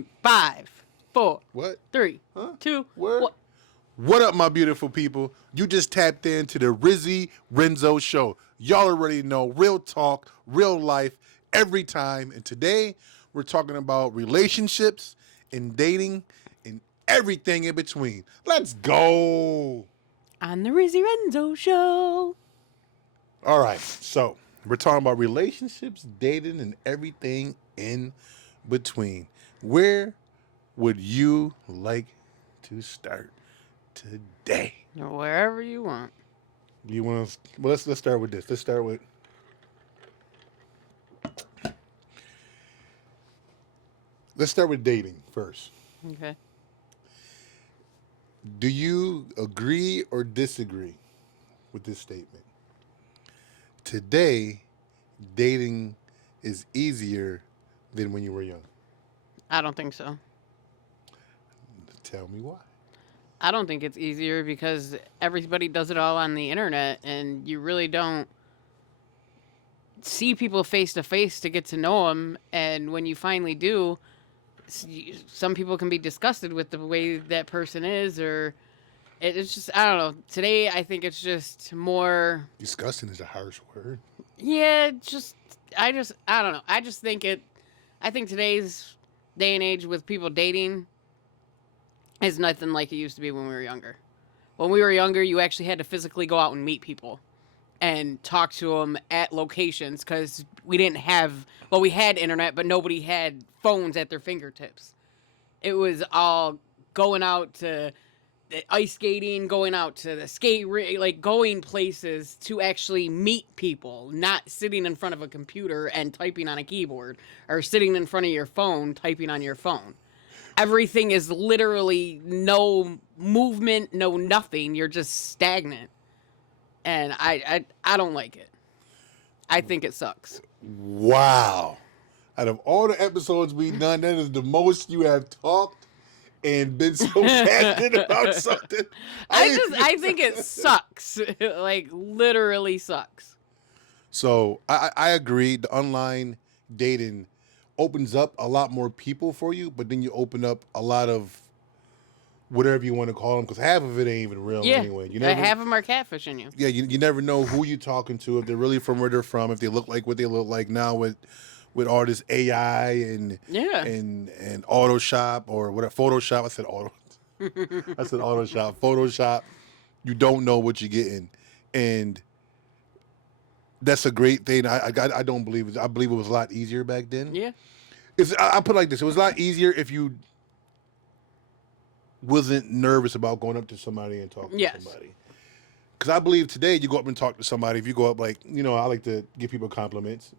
5, 4, What? 3, Huh? 2, Where? 1. What up, my beautiful people? You just tapped into the Rizzy Renzo Show. Y'all already know real talk, real life, every time. And today, we're talking about relationships and dating and everything in between. Let's go. On the Rizzy Renzo Show. All right, so we're talking about relationships, dating, and everything in between. Where would you like to start today? Wherever you want. You want to? Well, let's start with this. Let's start with. Let's start with dating first. Okay. Do you agree or disagree with this statement? Today, dating is easier than when you were young. I don't think so. Tell me why. I don't think it's easier because everybody does it all on the internet and you really don't see people face to face to get to know them. And when you finally do, some people can be disgusted with the way that person is, or it's just, I don't know. Today, I think it's just more. Disgusting is a harsh word. Yeah, I don't know. I think today's day and age with people dating is nothing like it used to be when we were younger. When we were younger, you actually had to physically go out and meet people and talk to them at locations because we didn't have, well, we had internet, but nobody had phones at their fingertips. It was all going out to the ice skating, going out to the skate ring, like going places to actually meet people, not sitting in front of a computer and typing on a keyboard or sitting in front of your phone typing on your phone. Everything is literally no movement, no nothing. You're just stagnant. And I don't like it. I think it sucks. Wow. Out of all the episodes we've done, that is the most you have talked and been so passionate about something. I think it sucks. Like, literally sucks. So I agree. The online dating opens up a lot more people for you, but then you open up a lot of whatever you want to call them, because half of it ain't even real anyway. You never, half of them are catfishing you. Yeah, you never know who you're talking to, if they're really from where they're from, if they look like what they look like now with all this AI and Autoshop or whatever. Photoshop. I said auto. I said Autoshop. Photoshop. You don't know what you're getting, and that's a great thing. I don't believe it. I believe it was a lot easier back then. Yeah. I put it like this: it was a lot easier if you wasn't nervous about going up to somebody and talking to somebody. Because I believe today you go up and talk to somebody. If you go up, like, I like to give people compliments.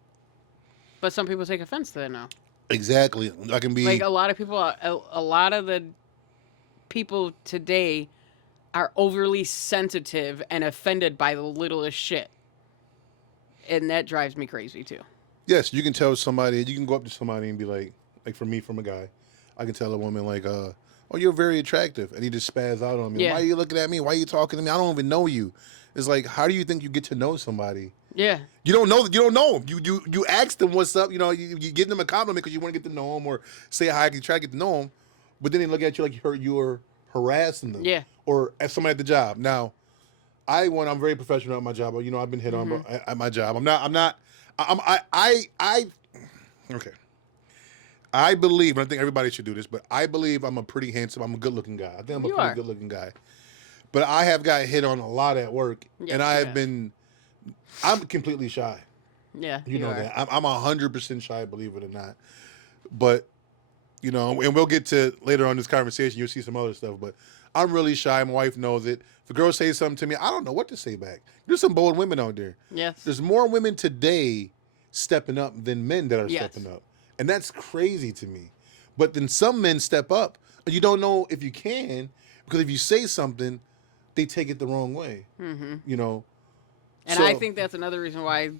But some people take offense to that now. Exactly. I can be like a lot of people. A lot of the people today are overly sensitive and offended by the littlest shit, and that drives me crazy too. Yes, you can tell somebody. You can go up to somebody and be like for me, from a guy, I can tell a woman like, "Oh, you're very attractive," and he just spaz out on me. Yeah. Why are you looking at me? Why are you talking to me? I don't even know you. It's like, how do you think you get to know somebody? Yeah. You don't know. You don't know them. You ask them what's up. You give them a compliment because you want to get to know them, or say hi, you try to get to know them, but then they look at you like you're harassing them. Yeah. Or as somebody at the job. Now, I'm very professional at my job. I've been hit on at my job. Okay. I believe, and I think everybody should do this, but I believe I'm a pretty handsome, I'm a good-looking guy. I think I'm a pretty good-looking guy. But I have got hit on a lot at work, and I'm completely shy. Yeah, you know that. I'm 100% shy, believe it or not. But, and we'll get to later on in this conversation, you'll see some other stuff, but I'm really shy. My wife knows it. If a girl says something to me, I don't know what to say back. There's some bold women out there. Yes. There's more women today stepping up than men that are stepping up. And that's crazy to me. But then some men step up, and you don't know if you can, because if you say something, they take it the wrong way. Mm-hmm. And I think that's another reason why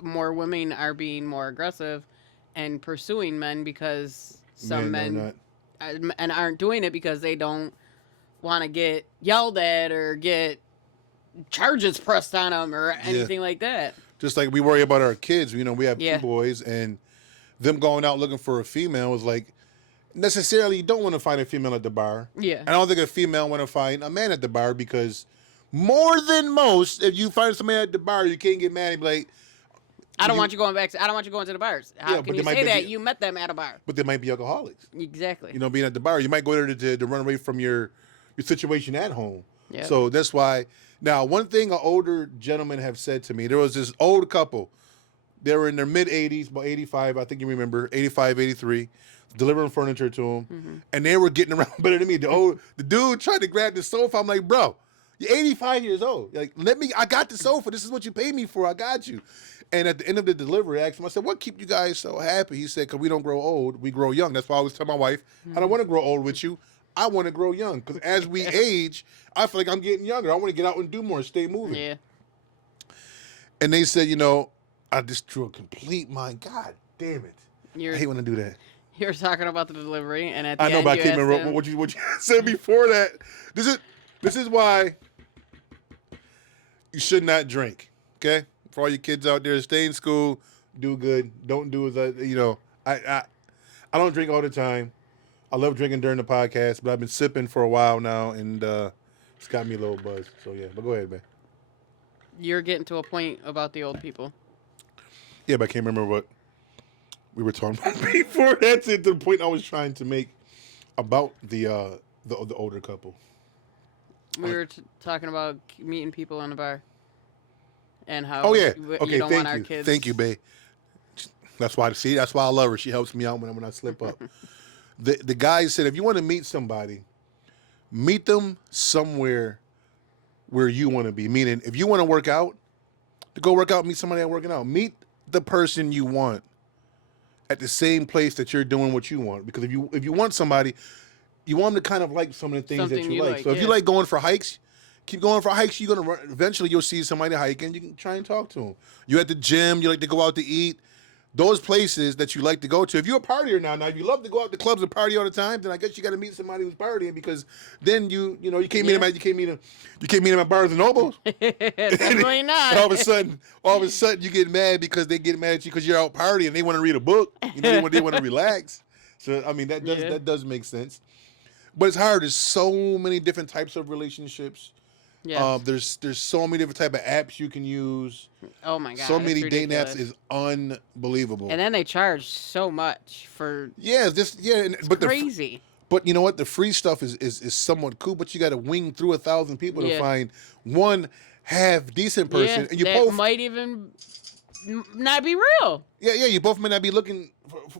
more women are being more aggressive and pursuing men, because some men aren't doing it because they don't want to get yelled at or get charges pressed on them or anything like that. Just like we worry about our kids. We have two boys, and them going out looking for a female was like, necessarily you don't want to find a female at the bar. Yeah. I don't think a female want to find a man at the bar because more than most, if you find somebody at the bar, you can't get mad and be like, I don't want you going back. I don't want you going to the bars. How Yeah, can but you they might say be- that? You met them at a bar. but they might be alcoholics. Exactly. You know, being at the bar, you might go there to run away from your situation at home. Yeah. So that's why. Now, one thing an older gentleman have said to me, there was this old couple. They were in their mid 80s, about 85, I think you remember, 85, 83, delivering furniture to them, and they were getting around better than me. The dude tried to grab the sofa. I'm like, bro, you're 85 years old. Like, I got the sofa. This is what you paid me for. I got you. And at the end of the delivery, I asked him, I said, what keep you guys so happy? He said, because we don't grow old, we grow young. That's why I always tell my wife, I don't want to grow old with you. I want to grow young. Because as we age, I feel like I'm getting younger. I want to get out and do more, stay moving. Yeah. And they said, I just drew a complete mind. God damn it. I hate when I do that. You're talking about the delivery, and at the I know, end, but I you can't asked remember him, what you said before that. This is why you should not drink. Okay, for all you kids out there, stay in school, do good. Don't do as I don't drink all the time. I love drinking during the podcast, but I've been sipping for a while now, and it's got me a little buzzed. So yeah, but go ahead, man. You're getting to a point about the old people. Yeah, but I can't remember what we were talking about before. That's it. The point I was trying to make about the older couple. We were talking about meeting people in the bar, and how. Oh yeah. You Okay. don't Thank want our you. kids. Thank you, babe. That's why I love her. She helps me out when I slip up. The guy said, if you want to meet somebody, meet them somewhere where you want to be. Meaning, if you want to work out, to go work out, meet somebody that's working out. Meet the person you want at the same place that you're doing what you want. Because if you want somebody, you want them to kind of like some of the things Something that you you like. like, So if you yeah. like going for hikes, keep going for hikes. You're gonna eventually you'll see somebody hiking. You can try and talk to them. You at the gym. You like to go out to eat. Those places that you like to go to. If you're a partier now, if you love to go out to clubs and party all the time, then I guess you got to meet somebody who's partying because then you can't meet them at Barnes and Nobles. Definitely not. And all of a sudden you get mad because they get mad at you because you're out partying and they want to read a book. They want to relax. So I mean that does make sense. But it's hard. There's so many different types of relationships. Yes. There's so many different type of apps you can use. Oh my god. So it's many dating ridiculous. apps is unbelievable. And then they charge so much for. But Crazy. but you know what? The free stuff is somewhat cool, but you got to wing through 1,000 people to Yeah. find one half decent person, Yeah, and you that both might even not be real. you both may not be looking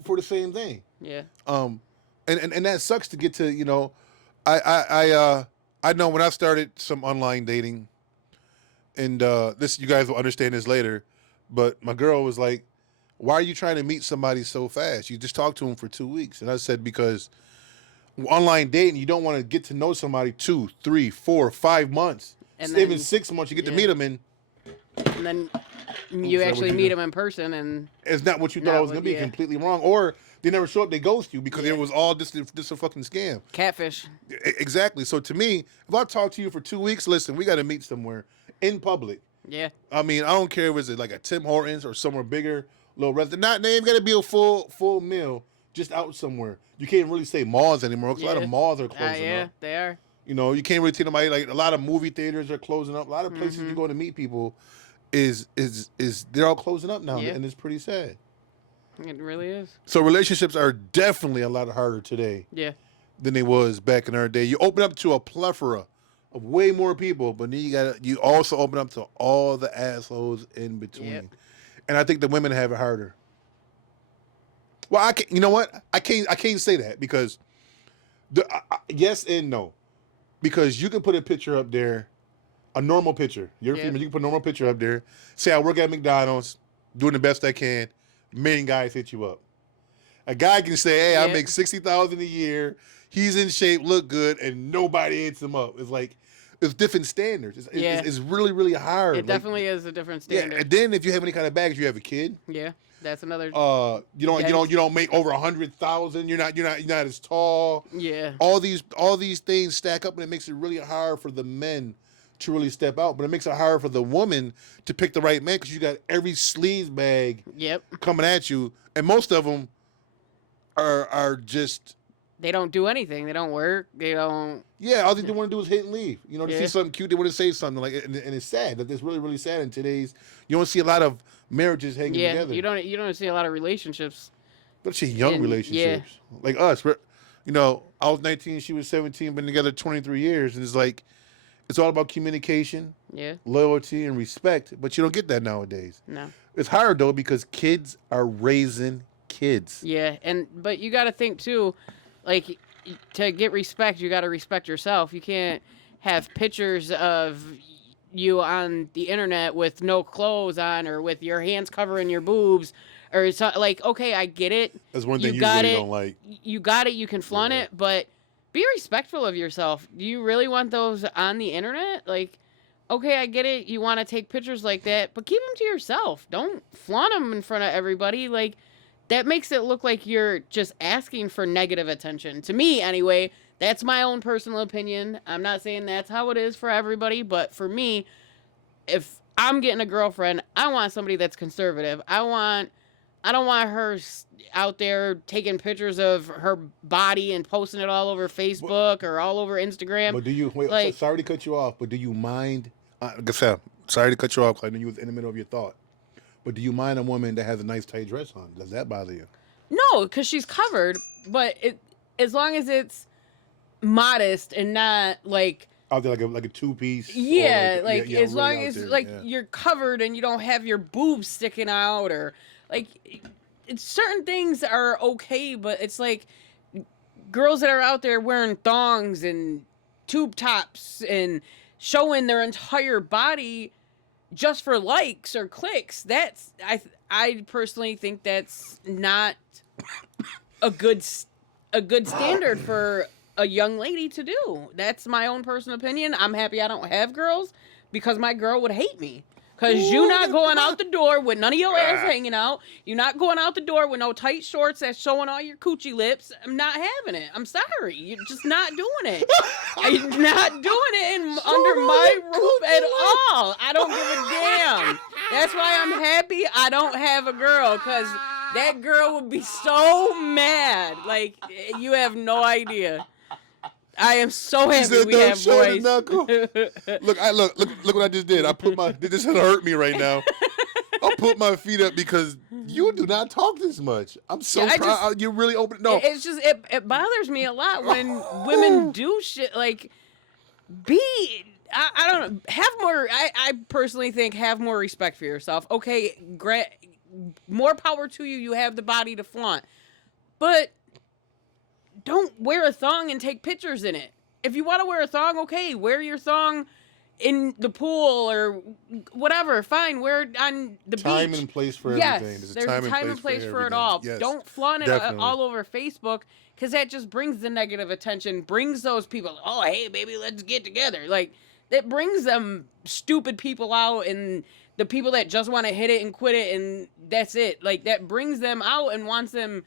for the same thing. Yeah. And that sucks to get to I know when I started some online dating, and this you guys will understand this later, but my girl was like, "Why are you trying to meet somebody so fast? You just talked to them for 2 weeks." And I said, "Because online dating, you don't want to get to know somebody 2, 3, 4, 5 months, And even then- 6 months. You get to yeah. meet them, and And then you sorry, actually what'd you meet do? them in person, and it's not what you thought Not it was what- going to be. yeah. Completely wrong, or they never show up. They ghost you because Yeah. it was all this a fucking scam." catfish. Exactly. So to me, if I talk to you for 2 weeks, listen, we got to meet somewhere in public. Yeah. I mean, I don't care if it's like a Tim Hortons or somewhere bigger, little restaurant. They ain't got to be a full meal, just out somewhere. You can't really say malls anymore because a lot Yeah. of malls are closing Yeah, up. they are. You can't really see nobody. Like a lot of movie theaters are closing up. A lot of places Mm-hmm. you go to meet people is they're all closing up now, Yeah. and it's pretty sad. It really is. So relationships are definitely a lot harder today Yeah. than they was back in our day. You open up to a plethora of way more people, but then you also open up to all the assholes in between. Yep. And I think the women have it harder. Well, you know what? I can't say that because yes and no. Because you can put a picture up there, a normal picture. You're a Yep. female, you can put a normal picture up there. Say I work at McDonald's, doing the best I can. Million guys hit you up. A guy can say, "Hey, I Yep. make $60,000 a year. He's in shape, look good," and nobody hits him up. It's like it's different standards. It's really really hard. It definitely is a different Yeah, standard. and then if you have any kind of baggage, you have a kid. Yeah. That's another. You don't make over 100,000. You're not as tall. yeah. All these things stack up, and it makes it really hard for the men to really step out. But it makes it hard for the woman to pick the right man because you got every sleaze bag Yep. coming at you, and most of them are just They don't do anything. They don't work. They don't. Yeah, all they want to do is hit and leave. You know, they see Yeah. something cute, they want to say something like, and it's sad. That it's really, really sad in today's. You don't see a lot of marriages hanging Yeah. together. You don't see a lot of relationships. Especially young And, relationships like us. You know, I was 19, she was 17, been together 23 years, and it's like it's all about communication, Yeah. loyalty, and respect. But you don't get that nowadays. No. It's hard though because kids are raising kids. Yeah, but you got to think too, like to get respect, you got to respect yourself. You can't have pictures of you on the internet with no clothes on or with your hands covering your boobs or so, like okay, I get it. That's one thing you got really it. don't like. You got it. You can flaunt it, but be respectful of yourself. Do you really want those on the internet? Like, okay, I get it. You want to take pictures like that, but keep them to yourself. Don't flaunt them in front of everybody. Like, that makes it look like you're just asking for negative attention. To me, anyway, that's my own personal opinion. I'm not saying that's how it is for everybody, but for me, if I'm getting a girlfriend, I want somebody that's conservative. I don't want her out there taking pictures of her body and posting it all over Facebook or all over Instagram. But do you wait? Like, sorry to cut you off, but do you mind? Like I said, sorry to cut you off. 'Cause I know you was in the middle of your thought. But do you mind a woman that has a nice tight dress on? Does that bother you? no, because she's covered, but as long as it's modest and not like Out there like a 2-piece. yeah, as really long out as there, like yeah. you're covered and you don't have your boobs sticking out or like certain things are okay, but it's like girls that are out there wearing thongs and tube tops and showing their entire body just for likes or clicks. That's I personally think that's not a good standard for a young lady to do. That's my own personal opinion. I'm happy I don't have girls because my girl would hate me. Because you not going out the door with none of your ass hanging out. You're not going out the door with no tight shorts that's showing all your coochie lips. I'm not having it. I'm sorry. You're just not doing it. You're not doing it under my roof at all. I don't give a damn. That's why I'm happy I don't have a girl. Because that girl would be so mad. Like, you have no idea. I am so happy we have boys. Look what I just did. This is gonna hurt me right now. I'll put my feet up because you do not talk this much. I'm so proud. You're really open. No, it's just it bothers me a lot when women do shit like I don't know, have more. I personally think have more respect for yourself. Okay, more power to you. You have the body to flaunt, but don't wear a thong and take pictures in it. If you want to wear a thong, okay, wear your thong in the pool or whatever. Fine, wear it on the beach. Time and place for everything. There's a time and place for it all. Yes, don't flaunt it all over Facebook because that just brings the negative attention, brings those people, oh, hey, baby, let's get together. Like, that brings them stupid people out and the people that just want to hit it and quit it and that's it. Like, that brings them out and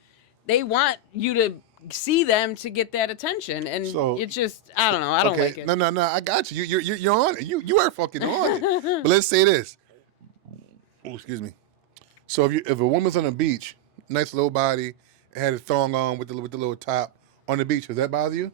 they want you to see them to get that attention, and so, it's just I don't know. I don't like it. No. I got you. You're on it. You are fucking on it. But let's say this. Oh, excuse me. So if a woman's on the beach, nice little body, had a thong on with the little top on the beach, does that bother you?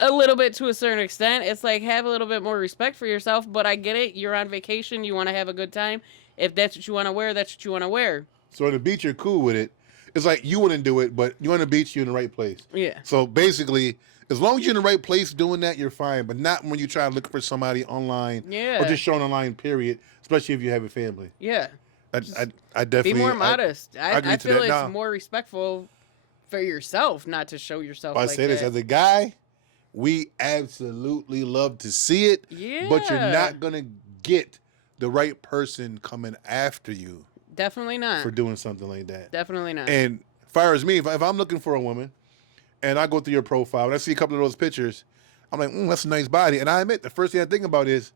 A little bit to a certain extent. It's like have a little bit more respect for yourself. But I get it. You're on vacation. You want to have a good time. If that's what you want to wear, that's what you want to wear. So on the beach, you're cool with it. It's like you wouldn't do it, but you're on the beach, you're in the right place. Yeah. So basically, as long as you're in the right place doing that, you're fine. But not when you try to look for somebody online. Yeah. Or just showing online, period. Especially if you have a family. Yeah. I definitely... Be more modest. I feel it's more respectful for yourself not to show yourself like that. I say this as a guy, we absolutely love to see it. Yeah. But you're not going to get the right person coming after you. Definitely not. For doing something like that. Definitely not. And as far as me, if I'm looking for a woman and I go through your profile and I see a couple of those pictures, I'm like, that's a nice body. And I admit, the first thing I think about is,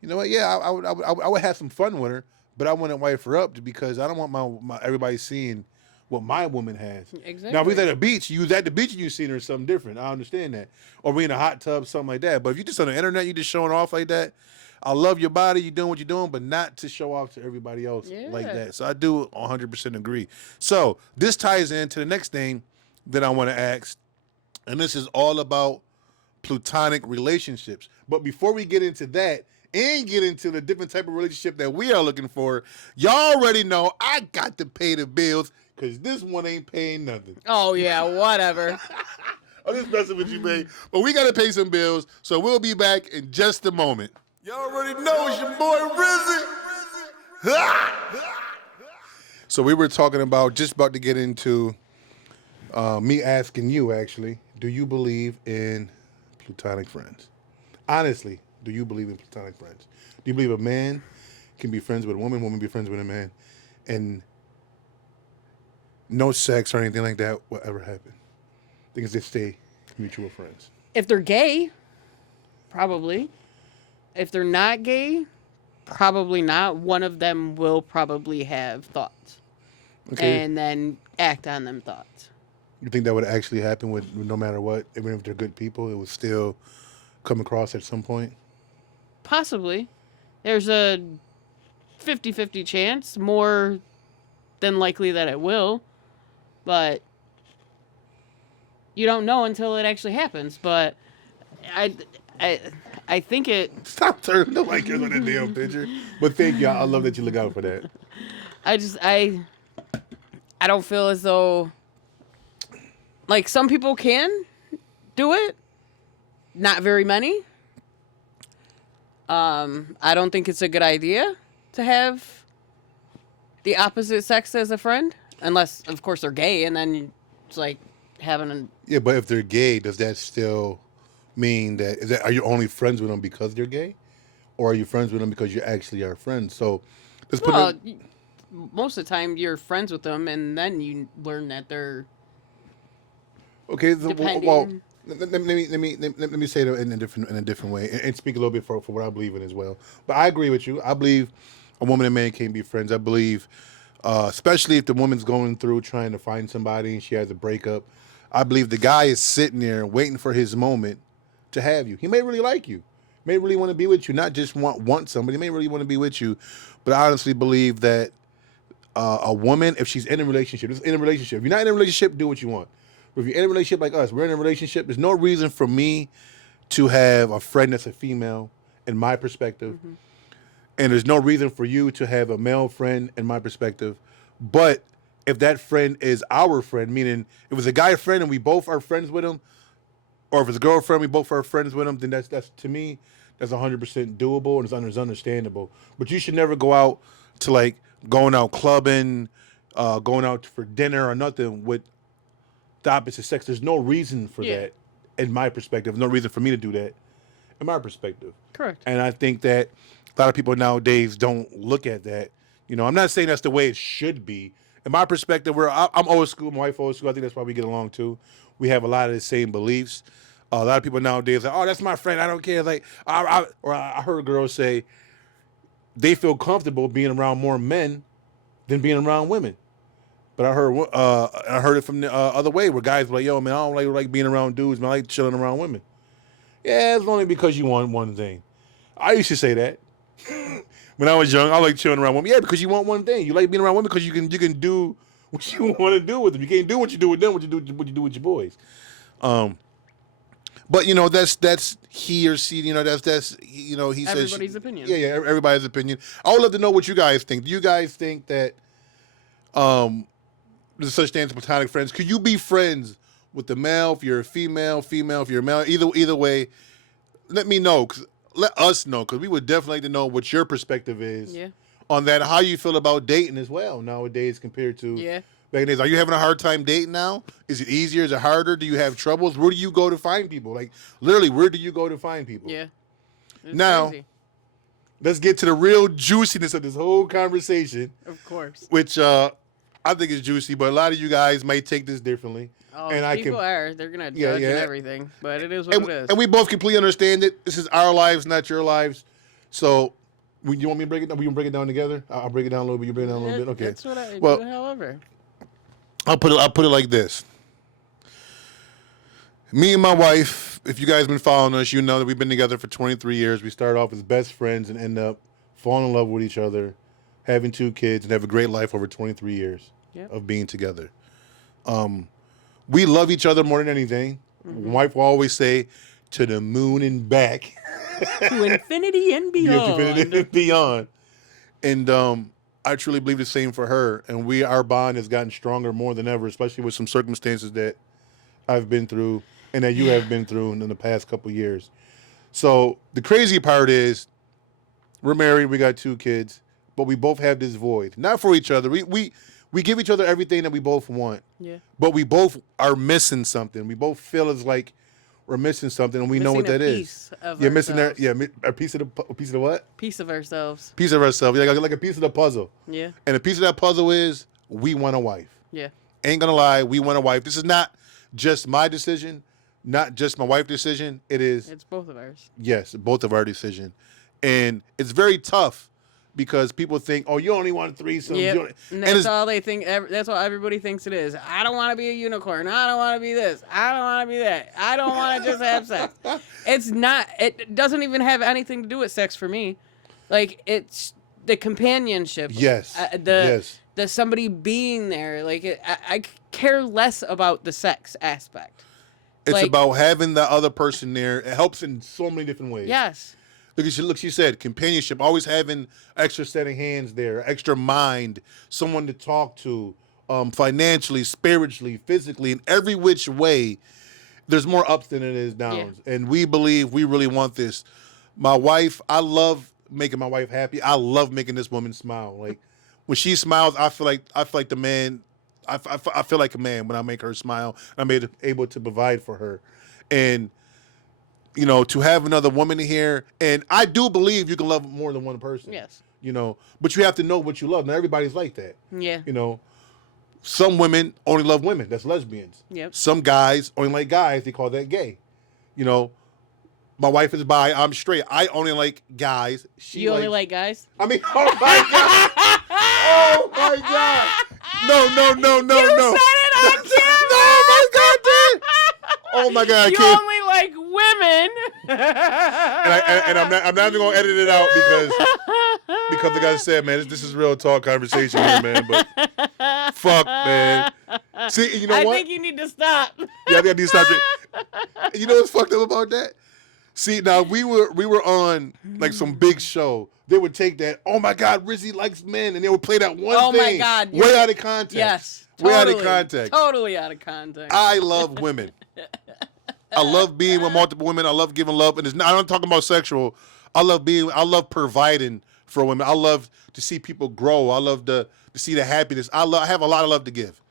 you know what? Yeah, I would have some fun with her, but I wouldn't wife her up because I don't want my everybody seeing what my woman has. Exactly. Now, if we was at a beach, you was at the beach and you seen her something different. I understand that. Or we in a hot tub, something like that. But if you just on the internet, you just showing off like that, I love your body, you're doing what you're doing, but not to show off to everybody else like that. So I do 100% agree. So this ties into the next thing that I want to ask. And this is all about platonic relationships. But before we get into that and get into the different type of relationship that we are looking for, y'all already know I got to pay the bills because this one ain't paying nothing. Oh, yeah, whatever. I'm just messing with you, man. But we got to pay some bills, so we'll be back in just a moment. Y'all already know it's your boy Rizzy. So we were talking about, just about to get into me asking you, actually, do you believe in platonic friends? Honestly, do you believe in platonic friends? Do you believe a man can be friends with a woman, woman be friends with a man, and no sex or anything like that will ever happen? Things that stay mutual friends. If they're gay, probably. If they're not gay, probably not. One of them will probably have thoughts. Okay. And then act on them thoughts. You think that would actually happen with no matter what, even if they're good people, it would still come across at some point? Possibly. There's a 50-50 chance, more than likely that it will. But you don't know until it actually happens. But I think it. Stop turning the mic on that damn picture. But thank you. I love that you look out for that. I don't feel as though, like, some people can do it. Not very many. I don't think it's a good idea to have the opposite sex as a friend, unless, of course, they're gay, and then it's like having a. Yeah, but if they're gay, does that still mean that are you only friends with them because they're gay, or are you friends with them because you actually are friends? So let's put Well, most of the time you're friends with them, and then you learn that they're. Okay. Depending. Well, let me say it in a different way and speak a little bit for what I believe in as well. But I agree with you. I believe a woman and man can be friends. I believe, especially if the woman's going through trying to find somebody and she has a breakup, I believe the guy is sitting there waiting for his moment to have you. He may really like you, may really want to be with you, not just want somebody. He may really want to be with you, but I honestly believe that a woman, if she's in a relationship, if you're not in a relationship, do what you want. But if you're in a relationship like us, we're in a relationship, there's no reason for me to have a friend that's a female, in my perspective. Mm-hmm. And there's no reason for you to have a male friend, in my perspective. But if that friend is our friend, meaning if it's a guy friend and we both are friends with him, or if it's a girlfriend, we both are friends with him, then that's to me, that's 100% doable and it's understandable. But you should never go out to, like, going out clubbing, going out for dinner or nothing with the opposite sex. There's no reason for that, in my perspective. No reason for me to do that, in my perspective. Correct. And I think that a lot of people nowadays don't look at that. You know, I'm not saying that's the way it should be. In my perspective, I'm old school, my wife old school. I think that's why we get along too. We have a lot of the same beliefs. A lot of people nowadays are like, oh, that's my friend, I don't care. Like, I heard girls say they feel comfortable being around more men than being around women. But I heard it from the other way, where guys were like, yo, man, I don't like being around dudes, man. I like chilling around women. Yeah, it's only because you want one thing. I used to say that. When I was young, I like chilling around women. Yeah, because you want one thing. You like being around women because you can do what you want to do with them. You can't do what you do with them, what you do with your boys. But you know, that's he or she. You know, that's you know, he says everybody's opinion. Yeah, everybody's opinion. I would love to know what you guys think. Do you guys think that there's such thing as platonic friends? Could you be friends with the male if you're a female if you're a male? Either way, let me know. Let us know, because we would definitely like to know what your perspective is on that. How you feel about dating as well nowadays compared to back in the days. Are you having a hard time dating now? Is it easier? Is it harder? Do you have troubles? Where do you go to find people? Like, literally, where do you go to find people? Yeah. It's now, crazy. Let's get to the real juiciness of this whole conversation. Of course. Which I think is juicy, but a lot of you guys might take this differently. Oh, and people are. They're going to judge and everything. But it is what it is. And we both completely understand it. This is our lives, not your lives. So, you want me to break it down? We can break it down together? I'll break it down a little bit. You break it down a little bit? Okay. That's what I do, however. I'll put it like this. Me and my wife, if you guys have been following us, you know that we've been together for 23 years. We started off as best friends and end up falling in love with each other, having 2 kids, and have a great life over 23 years of being together. We love each other more than anything. My wife will always say, to the moon and back. To infinity and Yeah, to beyond. infinity and beyond. And I truly believe the same for her. And our bond has gotten stronger more than ever, especially with some circumstances that I've been through and that you have been through in the past couple of years. So the crazy part is we're married, we got 2 kids, but we both have this void. Not for each other. We give each other everything that we both want. Yeah. But we both are missing something. We both feel as like we're missing something, and we know what that is. Yeah, missing that. Yeah, a piece of the what? Piece of ourselves. Piece of ourselves. Yeah, like a piece of the puzzle. Yeah. And a piece of that puzzle is we want a wife. Yeah. Ain't gonna lie, we want a wife. This is not just my decision, not just my wife's decision. It's both of ours. Yes, both of our decision, and it's very tough because people think, oh, you only want threesomes. Yeah, and that's all they think. That's what everybody thinks it is. I don't want to be a unicorn. I don't want to be this. I don't want to be that. I don't want to just have sex. It's not. It doesn't even have anything to do with sex for me. Like, it's the companionship. Yes. The somebody being there. Like, I care less about the sex aspect. It's like, about having the other person there. It helps in so many different ways. Yes. Look, she said companionship, always having extra set of hands there, extra mind, someone to talk to, financially, spiritually, physically, in every which way. There's more ups than it is downs. Yeah. And we believe we really want this. My wife, I love making my wife happy. I love making this woman smile. Like, when she smiles, I feel like the man. I feel like a man when I make her smile. I'm able to provide for her. And you know, to have another woman here, and I do believe you can love more than one person. Yes. You know, but you have to know what you love. Not everybody's like that. Yeah. You know, some women only love women. That's lesbians. Yep. Some guys only like guys. They call that gay. You know, my wife is bi. I'm straight. I only like guys. You only like guys? I mean, oh my God. Oh my God. No. You said it on camera. No, my God, dude. Oh my God, I you can't. Only like women. and I'm not even gonna edit it out because the guy said, man, this is real talk conversation here, man. But fuck, man. See, you know what? I think you need to stop. Yeah, I think I need to stop. You know what's fucked up about that? See, now we were on like some big show. They would take that, oh my God, Rizzy likes men, and they would play that one thing. Oh my God. Way out of context. Yes. Way out of context. Totally out of context. I love women. I love being with multiple women. I love giving love, and I'm not talking about sexual. I love providing for women. I love to see people grow. I love to see the happiness. I have a lot of love to give,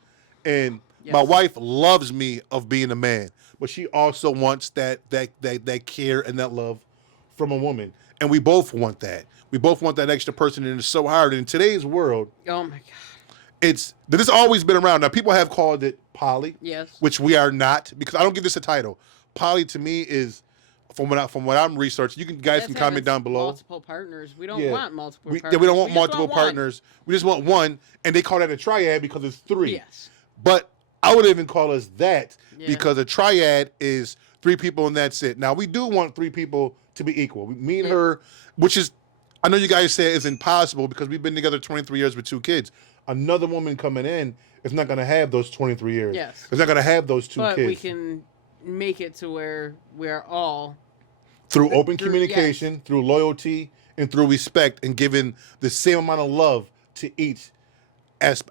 and my wife loves me of being a man, but she also wants that care and that love from a woman, and we both want that. We both want that extra person, and it's so hard in today's world. Oh my God. This has always been around. Now, people have called it poly, yes, which we are not, because I don't give this a title. Poly to me is, from what I'm researching, guys can comment down below. Multiple partners. We don't want multiple partners. Yeah, we don't want multiple partners. We just want one, and they call that a triad because it's 3. Yes. But I would even call us that because a triad is 3 people and that's it. Now, we do want 3 people to be equal. Me and her, which is, I know you guys say is impossible because we've been together 23 years with 2 kids. Another woman coming in is not going to have those 23 years. Yes. It's not going to have those 2 kids. But we can make it to where we're all through open communication, through loyalty, and through respect, and giving the same amount of love to each as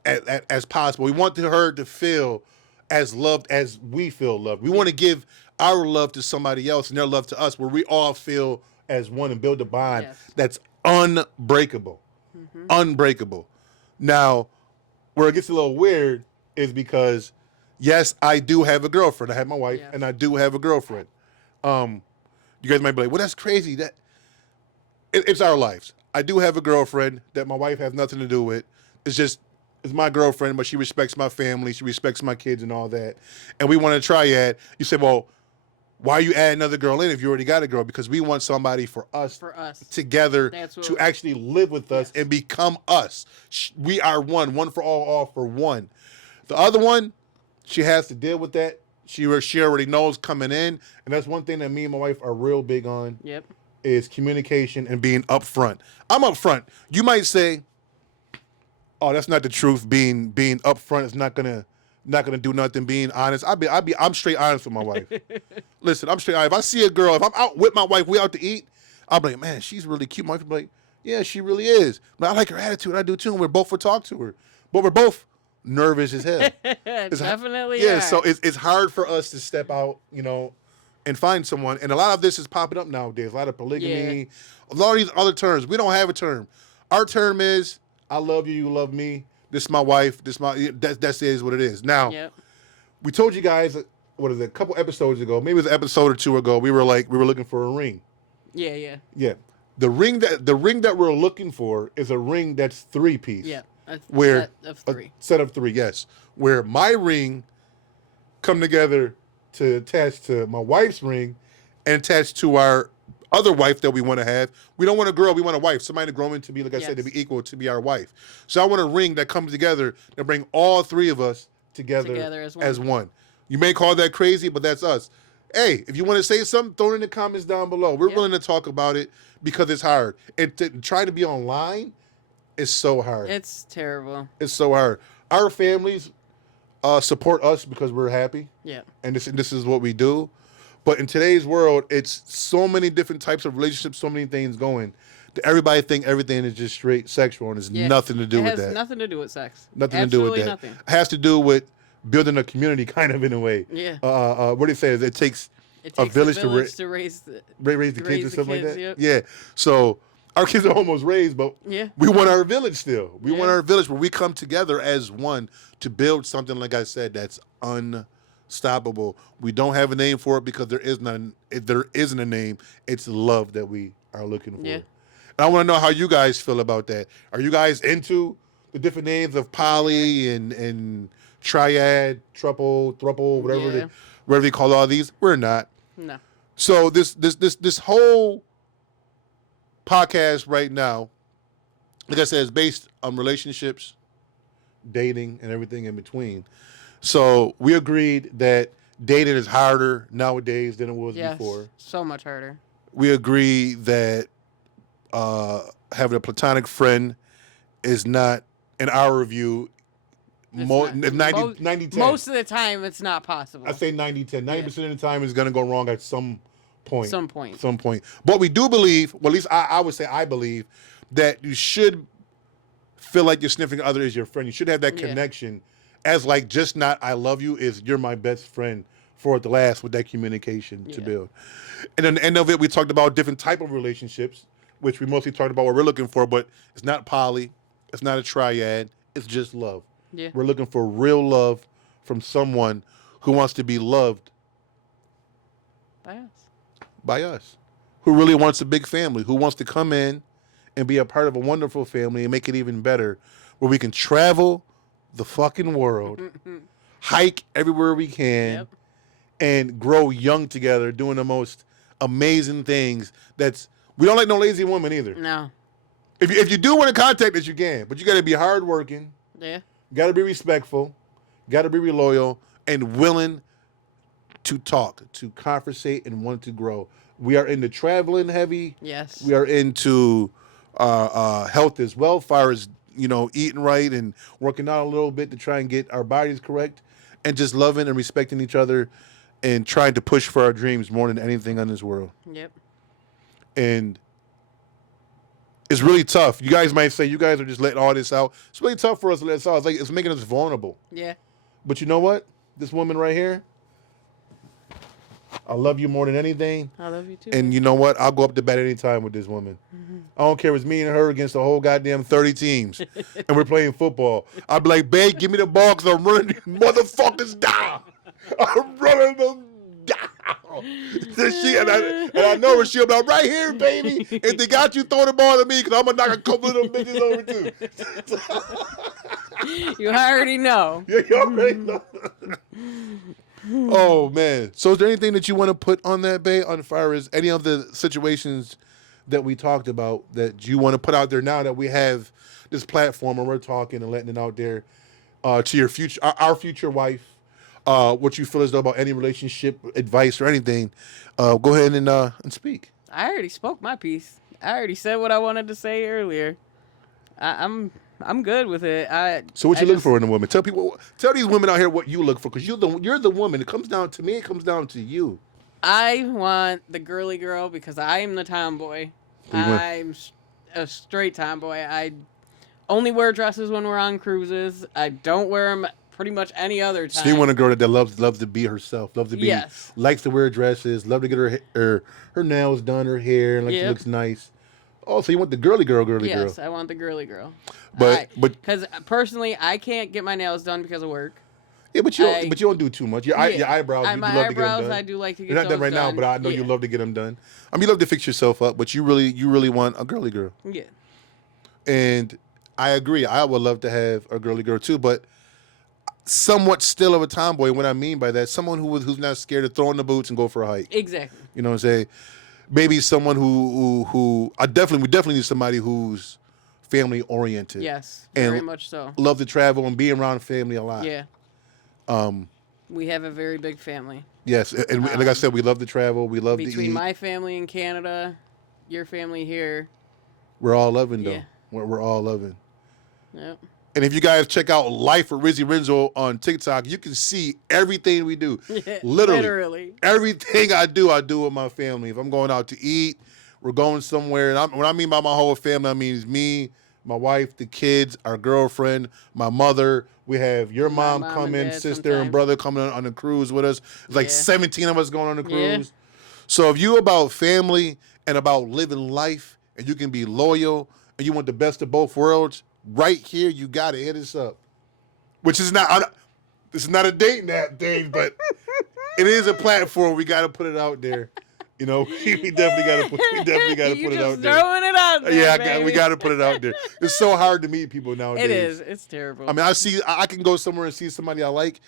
possible. We want her to feel as loved as we feel loved. We want to give our love to somebody else and their love to us, where we all feel as one and build a bond that's unbreakable. Mm-hmm. Unbreakable. Now, where it gets a little weird is because, yes, I do have a girlfriend. I have my wife, and I do have a girlfriend. You guys might be like, well, that's crazy. It's our lives. I do have a girlfriend that my wife has nothing to do with. It's my girlfriend, but she respects my family. She respects my kids and all that. And we want to triad. You say, well, why are you adding another girl in if you already got a girl? Because we want somebody for us together to actually live with us and become us. We are one for all for one. The other one, she has to deal with that. She already knows coming in. And that's one thing that me and my wife are real big on. Yep. Is communication and being upfront. I'm upfront. You might say, oh, that's not the truth. Being upfront is not going to not gonna do nothing, being honest. I'm straight honest with my wife. Listen, I'm straight honest. If I see a girl, if I'm out with my wife, we out to eat, I'm like, man, she's really cute. My wife be like, yeah, she really is. But I like her attitude. I do too. And we're both would talk to her, but we're both nervous as hell. Definitely. Yeah. Are. So it's hard for us to step out, and find someone. And a lot of this is popping up nowadays. A lot of polygamy, a lot of these other terms. We don't have a term. Our term is, I love you, you love me. This is my wife. That is what it is. Now, we told you guys, what is it, a couple episodes ago, maybe it was an episode or two ago, we were looking for a ring. Yeah. The ring that we're looking for is a ring that's 3-piece. Yeah. A set of three, yes. Where my ring come together to attach to my wife's ring and attach to our other wife that we want to have. We don't want a girl, we want a wife. Somebody to grow into be, like I said, to be equal, to be our wife. So I want a ring that comes together to bring all three of us together as one. You may call that crazy, but that's us. Hey, if you want to say something, throw it in the comments down below. We're willing to talk about it because it's hard. And trying to be online is so hard. It's terrible. It's so hard. Our families support us because we're happy. Yeah. And this is what we do. But in today's world, it's so many different types of relationships, so many things going. Everybody think everything is just straight sexual, and it's nothing to do with that. It has nothing to do with sex. Nothing to do with that. Nothing. It has to do with building a community, kind of, in a way. Yeah. What do you say? It takes a village to raise the kids and stuff like that. Yep. Yeah. So our kids are almost raised, but we want our village still. We want our village where we come together as one to build something, like I said, that's unstoppable. We don't have a name for it because there isn't a name. It's love that we are looking for. Yeah. And I want to know how you guys feel about that. Are you guys into the different names of poly and triad, thruple, whatever they call all these? We're not. No. So this whole podcast right now, like I said, is based on relationships, dating, and everything in between. So we agreed that dating is harder nowadays than it was before. So much harder. We agree that having a platonic friend is not, in our review, 90-10. Most of the time, it's not possible. I say 90-10. 90% of the time is going to go wrong at some point. Some point. But we do believe, well, at least I would say I believe, that you should feel like your significant other is your friend. You should have that connection as like just not I love you, is you're my best friend for it to last, with that communication to build. And at the end of it, we talked about different type of relationships, which we mostly talked about what we're looking for, but it's not poly, it's not a triad, it's just love. Yeah. We're looking for real love from someone who wants to be loved by us, who really wants a big family, who wants to come in and be a part of a wonderful family and make it even better, where we can travel the fucking world, hike everywhere we can, and grow young together, doing the most amazing things. We don't like no lazy woman either. No. If you do want to contact us, you can, but you got to be hardworking. Yeah. Got to be respectful. Got to be loyal and willing to talk, to conversate, and want to grow. We are into traveling heavy. Yes. We are into health as well, far as eating right and working out a little bit to try and get our bodies correct, and just loving and respecting each other and trying to push for our dreams more than anything on this world. Yep. And it's really tough. You guys might say you guys are just letting all this out. It's really tough for us to let this out. It's making us vulnerable. Yeah. But you know what? This woman right here, I love you more than anything. I love you too. And you know what? I'll go up to bat any time with this woman. Mm-hmm. I don't care if it's me and her against the whole goddamn 30 teams and we're playing football. I'll be like, babe, give me the ball because I'm running these motherfuckers down. I'm running them down. And I know she'll be like, right here, baby. If they got you, throw the ball to me because I'm going to knock a couple of them bitches over too. You already know. Yeah, you already know. Oh, man. So is there anything that you want to put on that, babe, on fire, as any of the situations that we talked about that you want to put out there now that we have this platform and we're talking and letting it out there to your future, our future wife, what you feel as though about any relationship advice or anything, go ahead and speak. I already spoke my piece. I already said what I wanted to say earlier. I'm good with it. So what you looking for in a woman? Tell these women out here what you look for, because you're the woman. It comes down to me. It comes down to you. I want the girly girl because I'm the tomboy. I'm a straight tomboy. I only wear dresses when we're on cruises. I don't wear them pretty much any other time. So you want a girl that loves to be herself, likes to wear dresses, love to get her nails done, her hair, and she looks nice. Oh, so you want the girly girl? Yes, I want the girly girl. But because personally, I can't get my nails done because of work. Yeah, but you don't do too much. Your eyebrows, you love to get them done. I do like to get You're not those done right now, but I know you love to get them done. I mean, you love to fix yourself up, but you really want a girly girl. Yeah. And I agree. I would love to have a girly girl too, but somewhat still of a tomboy. And what I mean by that, someone who's not scared of throwing the boots and go for a hike. Exactly. You know what I'm saying? Maybe someone who we definitely need somebody who's family oriented. Yes, very much so. Love to travel and be around family a lot. Yeah. We have a very big family. Yes, and like I said, we love to travel. We love to eat. Between my family in Canada, your family here. We're all loving, though. Yeah. We're all loving. Yep. And if you guys check out Life with Rizzy Renzo on TikTok, you can see everything we do. Literally. Everything I do with my family. If I'm going out to eat, we're going somewhere. And when I mean by my whole family, I mean it's me, my wife, the kids, our girlfriend, my mother. We have your mom coming, sister and brother coming on the cruise with us. It's like 17 of us going on the cruise. Yeah. So if you about family and about living life and you can be loyal and you want the best of both worlds, right here you got to hit us up. Which is not, this is not a dating app, Dave, but it is a platform. We got to put it out there. You know, we definitely got to put it out there. You just throwing it out there, yeah, we got to put it out there. It's so hard to meet people nowadays. It is. It's terrible. I mean, I can go somewhere and see somebody I like,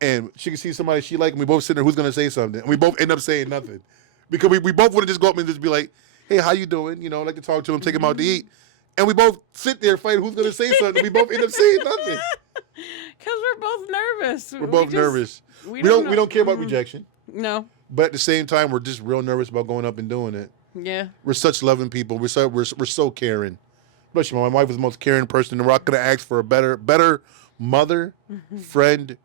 and she can see somebody she like, and we both sit there, who's going to say something? And we both end up saying nothing. Because we both want to just go up and just be like, hey, how you doing? You know, like to talk to him, take him out to eat. And we both sit there fighting who's going to say something. We both end up saying nothing. Because we're both nervous. We're both nervous. We don't care about rejection. No. But at the same time, we're just real nervous about going up and doing it. Yeah. We're such loving people. We're so caring. Especially my wife is the most caring person in the world. I could have asked for a better mother, friend,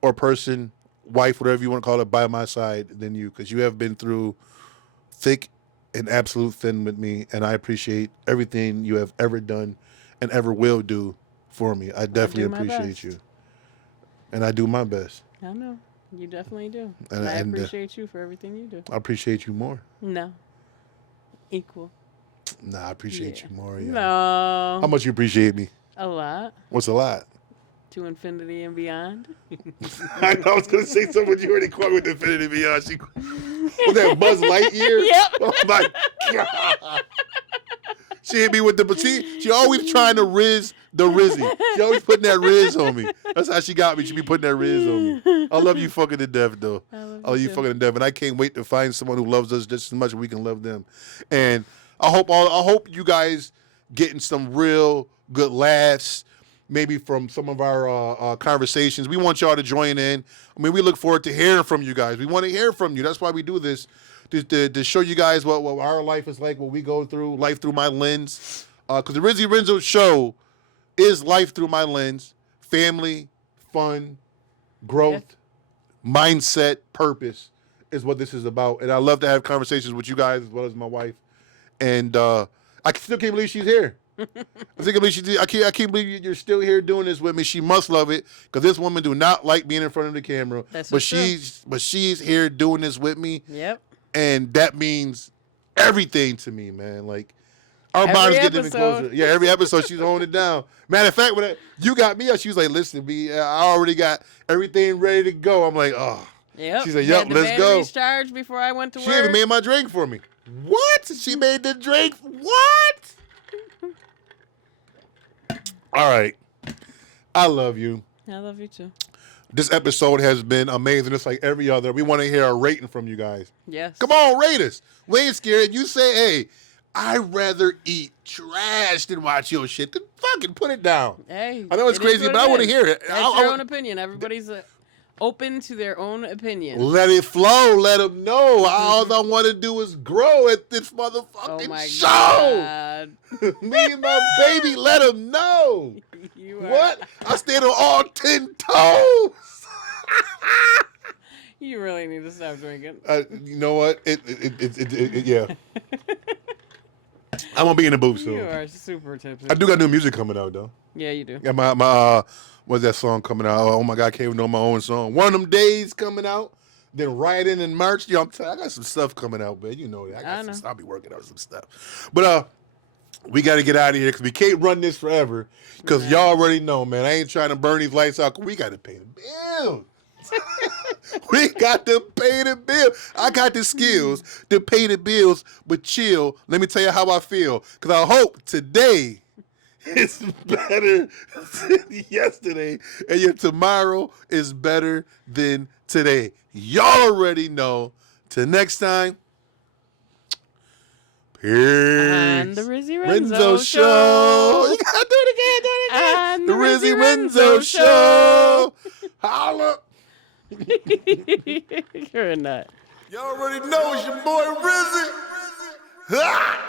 or person, wife, whatever you want to call it, by my side than you. Because you have been through thick and absolute thin with me. And I appreciate everything you have ever done and ever will do for me. I definitely appreciate you. And I do my best. I know. You definitely do. And I appreciate you for everything you do. I appreciate you more. No. Equal. Nah, I appreciate you more. Yeah. No. How much you appreciate me? A lot. What's a lot? To infinity and beyond. I know I was going to say something, but you already quoted with infinity and beyond. Was that Buzz Lightyear? Yep. Oh, my God. She hit me with she always trying to Riz the Rizzy. She always putting that Riz on me. That's how she got me. She be putting that Riz on me. I love you fucking to death, though. I love you fucking to death. And I can't wait to find someone who loves us just as much as we can love them. And I hope you guys getting some real good laughs, maybe from some of our conversations. We want y'all to join in. I mean, we look forward to hearing from you guys. We want to hear from you. That's why we do this. To show you guys what our life is like, what we go through, life through my lens. Because the Rizzy Renzo Show is life through my lens. Family, fun, growth, mindset, purpose is what this is about. And I love to have conversations with you guys as well as my wife. And I still can't believe she's here. I can't believe you're still here doing this with me. She must love it because this woman do not like being in front of the camera. But she's here doing this with me. Yep. And that means everything to me, man. Like, our bond is getting even closer. Yeah, every episode she's holding it down. Matter of fact, when you got me, she was like, listen, I already got everything ready to go. I'm like, oh. Yep. She said, yep, let's go. Charged before I went to work. She even made my drink for me. What? She made the drink? What? All right. I love you. I love you too. This episode has been amazing. It's like every other. We want to hear a rating from you guys. Yes. Come on, rate us. We ain't scared. You say, hey, I'd rather eat trash than watch your shit. Then fucking put it down. Hey. I know it's crazy, but I want to hear it. That's your own opinion. Everybody's open to their own opinion. Let it flow. Let them know. All I want to do is grow at this motherfucking show. God. Me and my baby, let them know. What? I stand on all 10 toes. You really need to stop drinking. You know what? Yeah. I'm gonna be in the booth soon. You are super tipsy. I do got new music coming out though. Yeah, you do. Yeah, my what's that song coming out? Oh my God, I can't even know my own song. One of them days coming out. Then rioting in March. Yo, I got some stuff coming out, man. You know that. I'll be working on some stuff. But we got to get out of here because we can't run this forever. Because y'all already know, man. I ain't trying to burn these lights out. We got to pay the bill. We got to pay the bill. I got the skills to pay the bills, but chill. Let me tell you how I feel. Because I hope today is better than yesterday, and your tomorrow is better than today. Y'all already know. Till next time. Peace. And the Rizzy Renzo Show. You gotta do it again. And The Rizzy Renzo Show. Holla. You're a nut. Y'all already know it's your boy Rizzy. Ha!